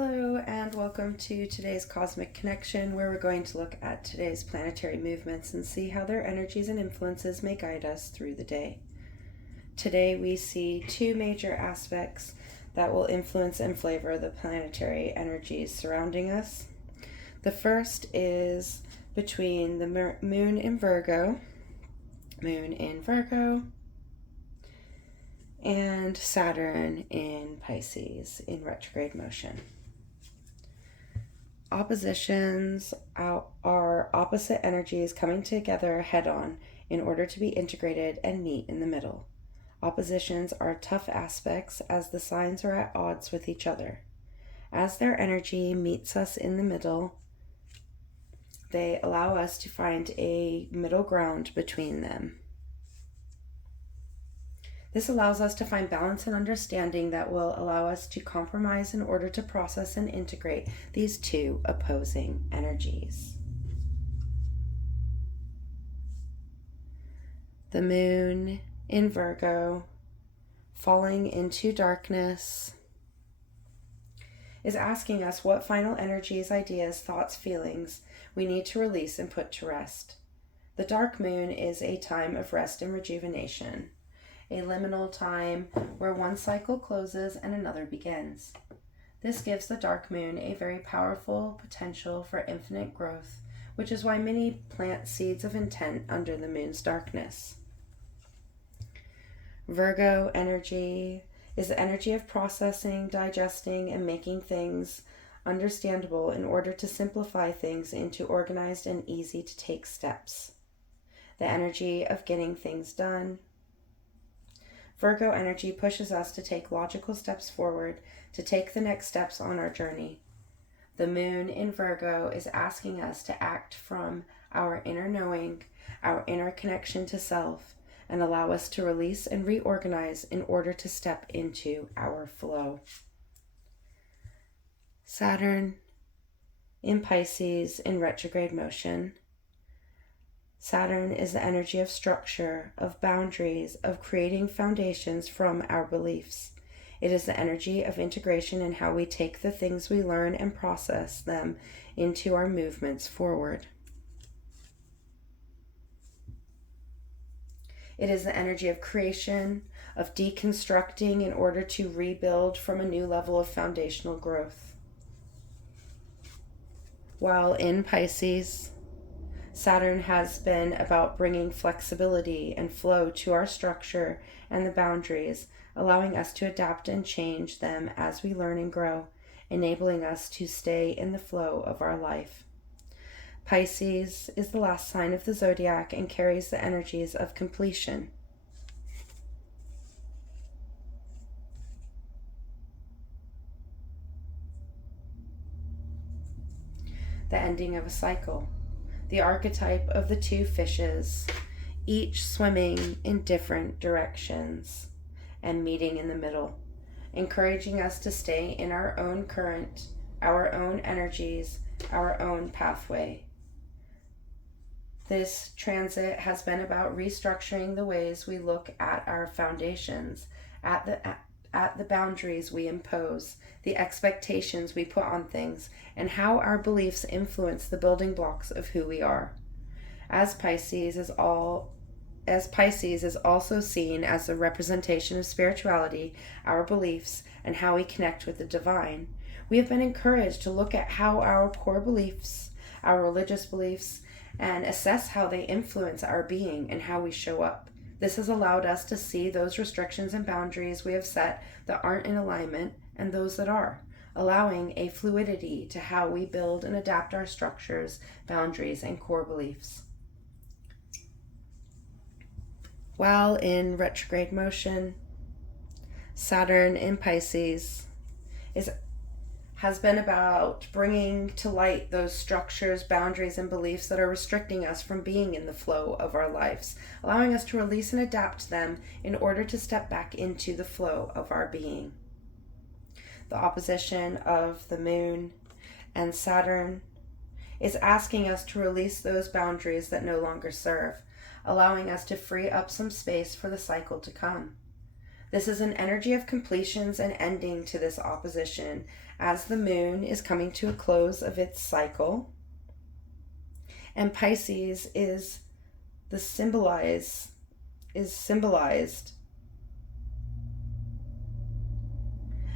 Hello and welcome to today's Cosmic Connection, where we're going to look at today's planetary movements and see how their energies and influences may guide us through the day. Today we see two major aspects that will influence and flavor the planetary energies surrounding us. The first is between the moon in Virgo, and Saturn in Pisces in retrograde motion. Oppositions are opposite energies coming together head-on in order to be integrated and meet in the middle. Oppositions are tough aspects as the signs are at odds with each other. As their energy meets us in the middle, they allow us to find a middle ground between them. This allows us to find balance and understanding that will allow us to compromise in order to process and integrate these two opposing energies. The moon in Virgo, falling into darkness, is asking us what final energies, ideas, thoughts, feelings we need to release and put to rest. The dark moon is a time of rest and rejuvenation, a liminal time where one cycle closes and another begins. This gives the dark moon a very powerful potential for infinite growth, which is why many plant seeds of intent under the moon's darkness. Virgo energy is the energy of processing, digesting, and making things understandable in order to simplify things into organized and easy to take steps. The energy of getting things done. Virgo energy pushes us to take logical steps forward, to take the next steps on our journey. The moon in Virgo is asking us to act from our inner knowing, our inner connection to self, and allow us to release and reorganize in order to step into our flow. Saturn in Pisces in retrograde motion. Saturn is the energy of structure, of boundaries, of creating foundations from our beliefs. It is the energy of integration in how we take the things we learn and process them into our movements forward. It is the energy of creation, of deconstructing in order to rebuild from a new level of foundational growth. While in Pisces, Saturn has been about bringing flexibility and flow to our structure and the boundaries, allowing us to adapt and change them as we learn and grow, enabling us to stay in the flow of our life. Pisces is the last sign of the zodiac and carries the energies of completion. The ending of a cycle. The archetype of the two fishes, each swimming in different directions and meeting in the middle, encouraging us to stay in our own current, our own energies, our own pathway. This transit has been about restructuring the ways we look at our foundations, at the boundaries we impose, the expectations we put on things, and how our beliefs influence the building blocks of who we are. As Pisces is also seen as the representation of spirituality, our beliefs, and how we connect with the divine, we have been encouraged to look at how our core beliefs, our religious beliefs, and assess how they influence our being and how we show up. This has allowed us to see those restrictions and boundaries we have set that aren't in alignment and those that are, allowing a fluidity to how we build and adapt our structures, boundaries, and core beliefs. While in retrograde motion, Saturn in Pisces has been about bringing to light those structures, boundaries, and beliefs that are restricting us from being in the flow of our lives, allowing us to release and adapt them in order to step back into the flow of our being. The opposition of the moon and Saturn is asking us to release those boundaries that no longer serve, allowing us to free up some space for the cycle to come. This is an energy of completions and ending to this opposition as the moon is coming to a close of its cycle. And Pisces is symbolized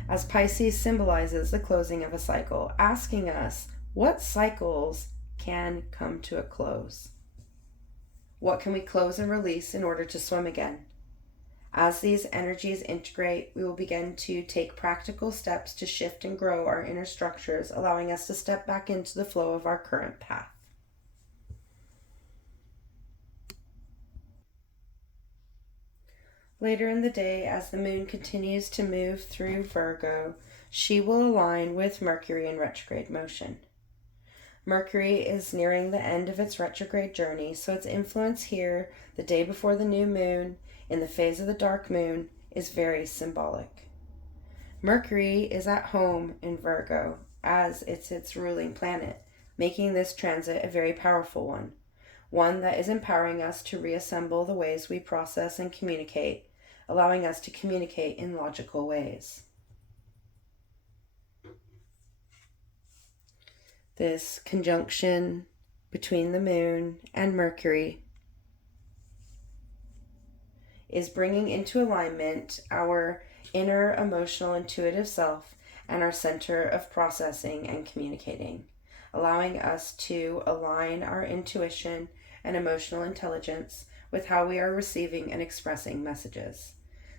as Pisces symbolizes the closing of a cycle, asking us what cycles can come to a close. What can we close and release in order to swim again? As these energies integrate, we will begin to take practical steps to shift and grow our inner structures, allowing us to step back into the flow of our current path. Later in the day, as the moon continues to move through Virgo, she will align with Mercury in retrograde motion. Mercury is nearing the end of its retrograde journey, so its influence here, the day before the new moon, in the phase of the dark moon, is very symbolic. Mercury is at home in Virgo, as it's its ruling planet, making this transit a very powerful one that is empowering us to reassemble the ways we process and communicate, allowing us to communicate in logical ways. This conjunction between the moon and Mercury is bringing into alignment our inner emotional intuitive self and our center of processing and communicating, allowing us to align our intuition and emotional intelligence with how we are receiving and expressing messages.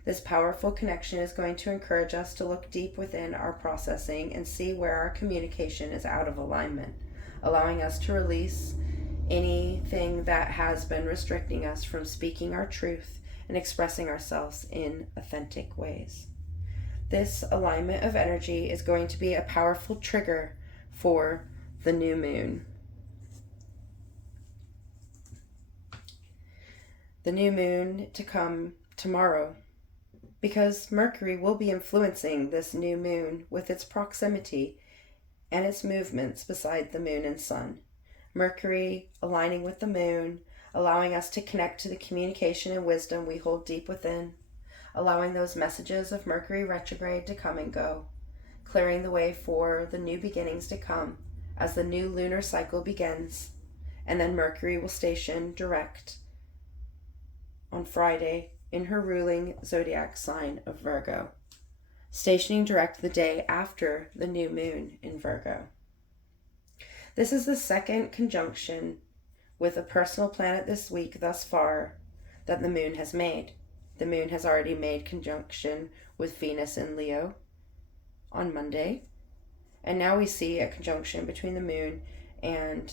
This powerful connection is going to encourage us to look deep within our processing and see where our communication is out of alignment, allowing us to release anything that has been restricting us from speaking our truth and expressing ourselves in authentic ways. This alignment of energy is going to be a powerful trigger for the new moon. The new moon to come tomorrow, because Mercury will be influencing this new moon with its proximity and its movements beside the moon and sun. Mercury aligning with the moon, allowing us to connect to the communication and wisdom we hold deep within, allowing those messages of Mercury retrograde to come and go, clearing the way for the new beginnings to come as the new lunar cycle begins, and then Mercury will station direct on Friday in her ruling zodiac sign of Virgo, stationing direct the day after the new moon in Virgo. This is the second conjunction with a personal planet this week thus far that the moon has made. The moon has already made conjunction with Venus in Leo on Monday, and now we see a conjunction between the moon and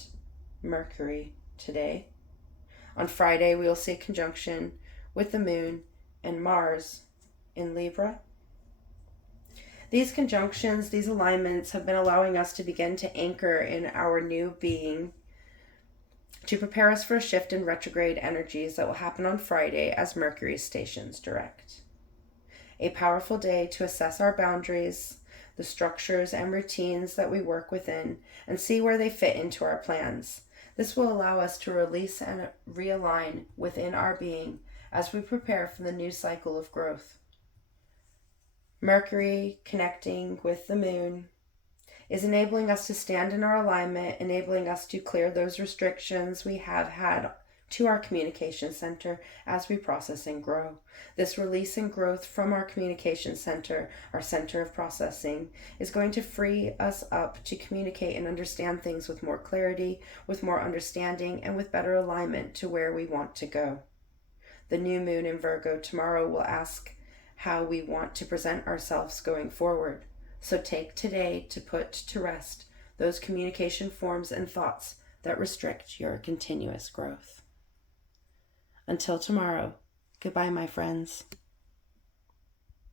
Mercury today. On Friday, we will see a conjunction with the moon and Mars in Libra. These conjunctions, these alignments have been allowing us to begin to anchor in our new being, to prepare us for a shift in retrograde energies that will happen on Friday as Mercury stations direct. A powerful day to assess our boundaries, the structures and routines that we work within, and see where they fit into our plans. This will allow us to release and realign within our being as we prepare for the new cycle of growth. Mercury connecting with the moon is enabling us to stand in our alignment, enabling us to clear those restrictions we have had to our communication center as we process and grow. This release and growth from our communication center, our center of processing, is going to free us up to communicate and understand things with more clarity, with more understanding, and with better alignment to where we want to go. The new moon in Virgo tomorrow will ask how we want to present ourselves going forward. So take today to put to rest those communication forms and thoughts that restrict your continuous growth. Until tomorrow, goodbye, my friends.